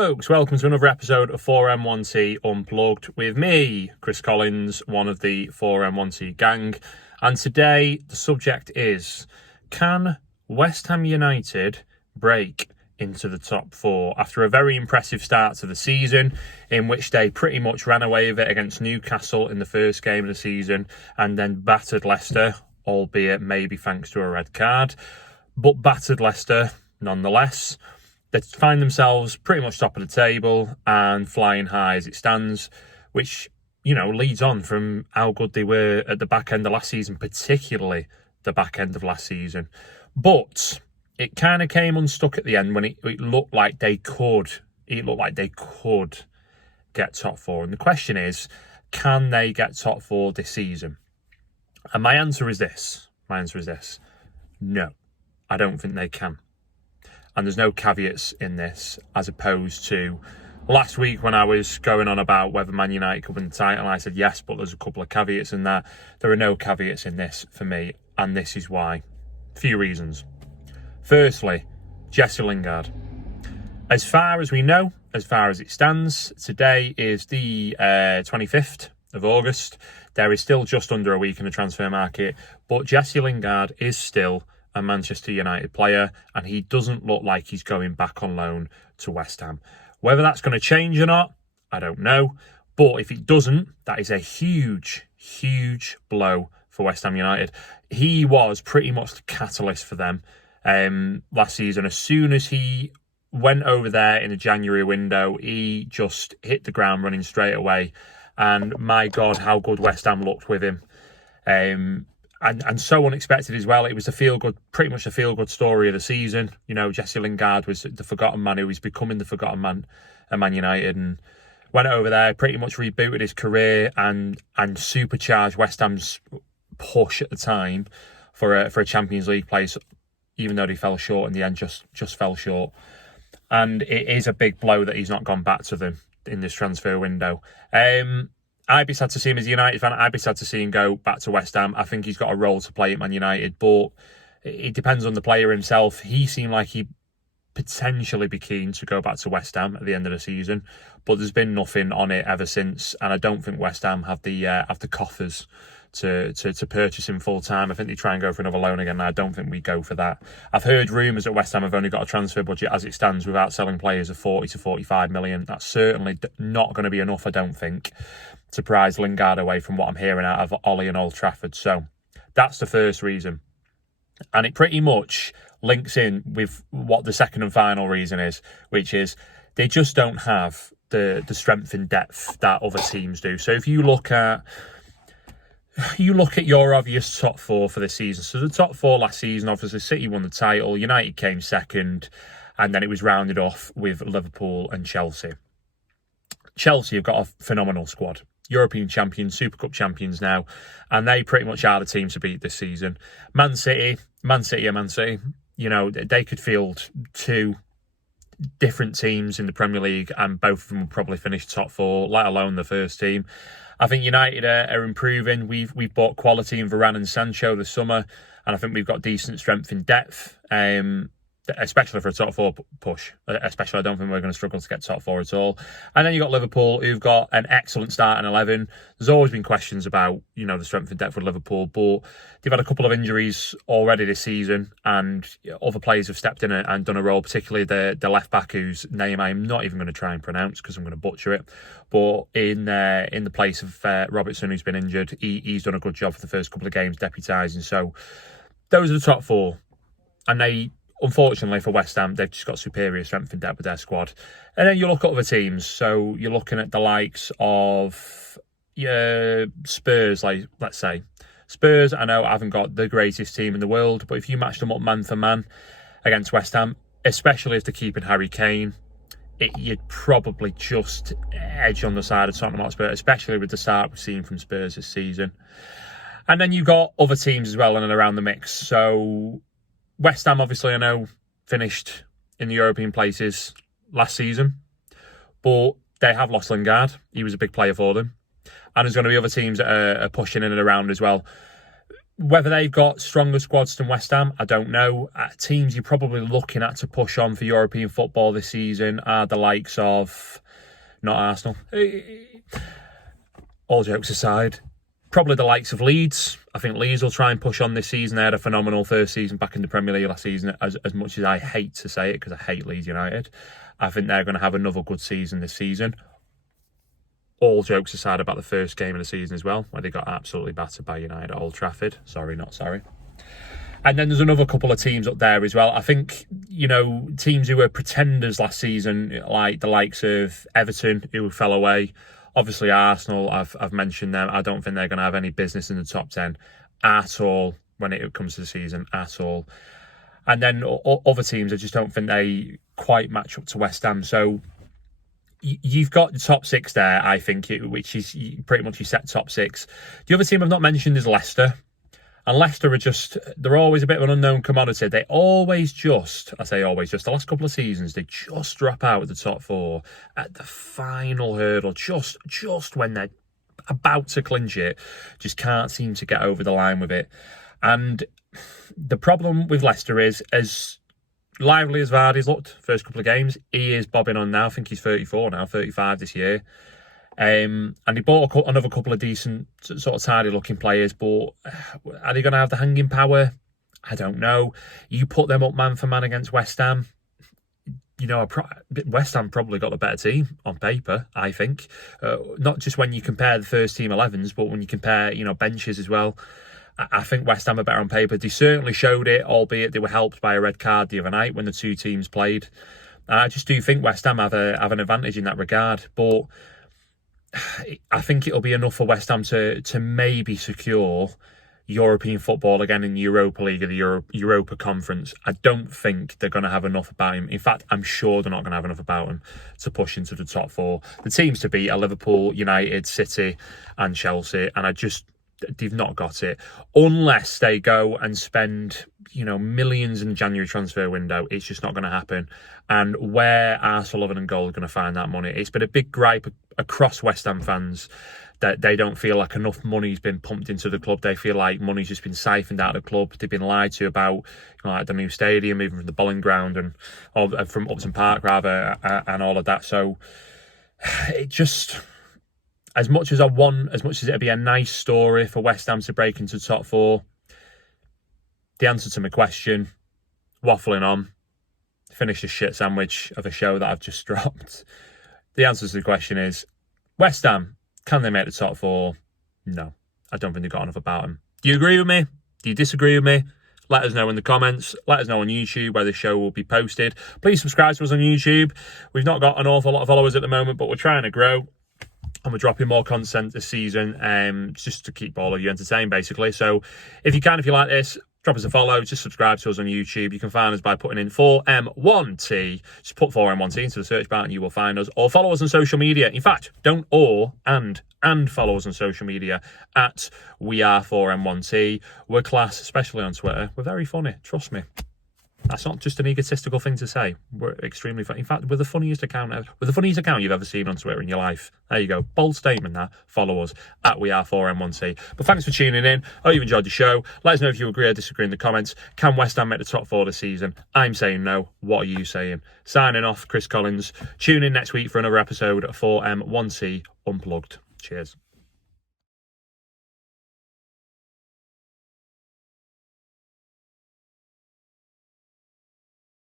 folks, welcome to another episode of 4M1T Unplugged with me, Chris Collins, one of the 4M1T gang. And today the subject is, can West Ham United break into the top four after a very impressive start to the season in which they pretty much ran away with it against Newcastle in the first game of the season and then battered Leicester, albeit maybe thanks to a red card, but battered Leicester nonetheless. They find themselves pretty much top of the table and flying high as it stands, which, you know, leads on from how good they were at the back end of last season, particularly the back end of last season. But it kind of came unstuck at the end when it looked like they could. It looked like they could get top four. And the question is, can they get top four this season? And my answer is this. No, I don't think they can. And there's no caveats in this, as opposed to last week when I was going on about whether Man United could win the title. I said yes, but there's a couple of caveats in that. There are no caveats in this for me, and this is why. A few reasons. Firstly, Jesse Lingard. As far as we know, as far as it stands, today is the 25th of August. There is still just under a week in the transfer market, but Jesse Lingard is still a Manchester United player, and he doesn't look like he's going back on loan to West Ham. Whether that's going to change or not, I don't know. But if it doesn't, that is a huge, huge blow for West Ham United. He was pretty much the catalyst for them last season. As soon as he went over there in the January window, he just hit the ground running straight away. And my God, how good West Ham looked with him. And so unexpected as well. It was pretty much a feel-good story of the season. You know, Jesse Lingard was the forgotten man who was becoming the forgotten man at Man United, and went over there, pretty much rebooted his career and supercharged West Ham's push at the time for a Champions League place, even though they fell short in the end, just fell short. And it is a big blow that he's not gone back to them in this transfer window. I'd be sad to see him as a United fan. I'd be sad to see him go back to West Ham. I think he's got a role to play at Man United, but it depends on the player himself. He seemed like he'd potentially be keen to go back to West Ham at the end of the season, but there's been nothing on it ever since, and I don't think West Ham have the coffers to purchase him full time. I think they try and go for another loan again, and I don't think we go for that. I've heard rumours that West Ham have only got a transfer budget as it stands without selling players of 40 to 45 million. That's certainly not going to be enough, I don't think, to prize Lingard away from what I'm hearing out of Ollie and Old Trafford. So that's the first reason. And it pretty much links in with what the second and final reason is, which is they just don't have the strength in depth that other teams do. So if you look at your obvious top four for this season. So the top four last season, obviously City won the title, United came second, and then it was rounded off with Liverpool and Chelsea. Chelsea have got a phenomenal squad. European champions, Super Cup champions now, and they pretty much are the team to beat this season. Man City. You know, they could field two different teams in the Premier League, and both of them will probably finish top four, let alone the first team. I think United are improving. We've bought quality in Varane and Sancho this summer, and I think we've got decent strength in depth, especially for a top four push. Especially, I don't think we're going to struggle to get top four at all. And then you've got Liverpool, who've got an excellent start in 11. There's always been questions about, you know, the strength and depth with Liverpool, but they've had a couple of injuries already this season, and other players have stepped in and done a role, particularly the left back, whose name I'm not even going to try and pronounce because I'm going to butcher it. But in the place of Robertson, who's been injured, he's done a good job for the first couple of games, deputising. So those are the top four, and they, unfortunately for West Ham, they've just got superior strength and depth with their squad. And then you look at other teams. So you're looking at the likes of Spurs, like, let's say. Spurs, I know, haven't got the greatest team in the world, but if you match them up man for man against West Ham, especially if they're keeping Harry Kane, you'd probably just edge on the side of Tottenham Hotspur, especially with the start we've seen from Spurs this season. And then you've got other teams as well in and around the mix. So West Ham, obviously, I know, finished in the European places last season, but they have lost Lingard. He was a big player for them. And there's going to be other teams that are pushing in and around as well. Whether they've got stronger squads than West Ham, I don't know. Teams you're probably looking at to push on for European football this season are the likes of, not Arsenal. All jokes aside, probably the likes of Leeds. I think Leeds will try and push on this season. They had a phenomenal first season back in the Premier League last season, as much as I hate to say it, because I hate Leeds United. I think they're going to have another good season this season. All jokes aside about the first game of the season as well, where they got absolutely battered by United at Old Trafford. Sorry, not sorry. And then there's another couple of teams up there as well. I think, teams who were pretenders last season, like the likes of Everton, who fell away. Obviously, Arsenal, I've mentioned them. I don't think they're going to have any business in the top 10 at all when it comes to the season, at all. And then other teams, I just don't think they quite match up to West Ham. So you've got the top 6 there, I think, which is pretty much your set top 6. The other team I've not mentioned is Leicester. And Leicester they're always a bit of an unknown commodity. They always the last couple of seasons, they just drop out of the top 4 at the final hurdle, just when they're about to clinch it, just can't seem to get over the line with it. And the problem with Leicester is, as lively as Vardy's looked first couple of games, he is bobbing on now. I think he's 34 now, 35 this year. And he bought another couple of decent, sort of tidy-looking players, but are they going to have the hanging power? I don't know. You put them up man for man against West Ham. West Ham probably got the better team on paper, I think. Not just when you compare the first team 11s, but when you compare, benches as well. I think West Ham are better on paper. They certainly showed it, albeit they were helped by a red card the other night when the two teams played. I just do think West Ham have an advantage in that regard, but I think it'll be enough for West Ham to maybe secure European football again in the Europa League or the Europa Conference. I don't think they're going to have enough about him. In fact, I'm sure they're not going to have enough about him to push into the top 4. The teams to beat are Liverpool, United, City and Chelsea, and they've not got it. Unless they go and spend, millions in the January transfer window, it's just not going to happen. And where are Sullivan and Gold going to find that money? It's been a big gripe across West Ham fans that they don't feel like enough money's been pumped into the club. They feel like money's just been siphoned out of the club. They've been lied to about like the new stadium, even from the Bowling Ground and from Upton Park rather, and all of that. So it just, as much as it'd be a nice story for West Ham to break into the top 4, the answer to my question, waffling on, finish this shit sandwich of a show that I've just dropped. The answer to the question is, West Ham, can they make the top 4? No, I don't think they've got enough about them. Do you agree with me? Do you disagree with me? Let us know in the comments. Let us know on YouTube where the show will be posted. Please subscribe to us on YouTube. We've not got an awful lot of followers at the moment, but we're trying to grow. And we're dropping more content this season just to keep all of you entertained, basically. So if you like this, drop us a follow. Just subscribe to us on YouTube. You can find us by putting in 4M1T. Just put 4M1T into the search bar and you will find us. Or follow us on social media. In fact, don't and follow us on social media at We Are 4M1T. We're class, especially on Twitter. We're very funny. Trust me. That's not just an egotistical thing to say. We're extremely funny. In fact, we're the funniest account ever. We're the funniest account you've ever seen on Twitter in your life. There you go. Bold statement there. Follow us at We Are 4M1T. But thanks for tuning in. Hope you've enjoyed the show. Let us know if you agree or disagree in the comments. Can West Ham make the top 4 this season? I'm saying no. What are you saying? Signing off, Chris Collins. Tune in next week for another episode of 4M1T Unplugged. Cheers.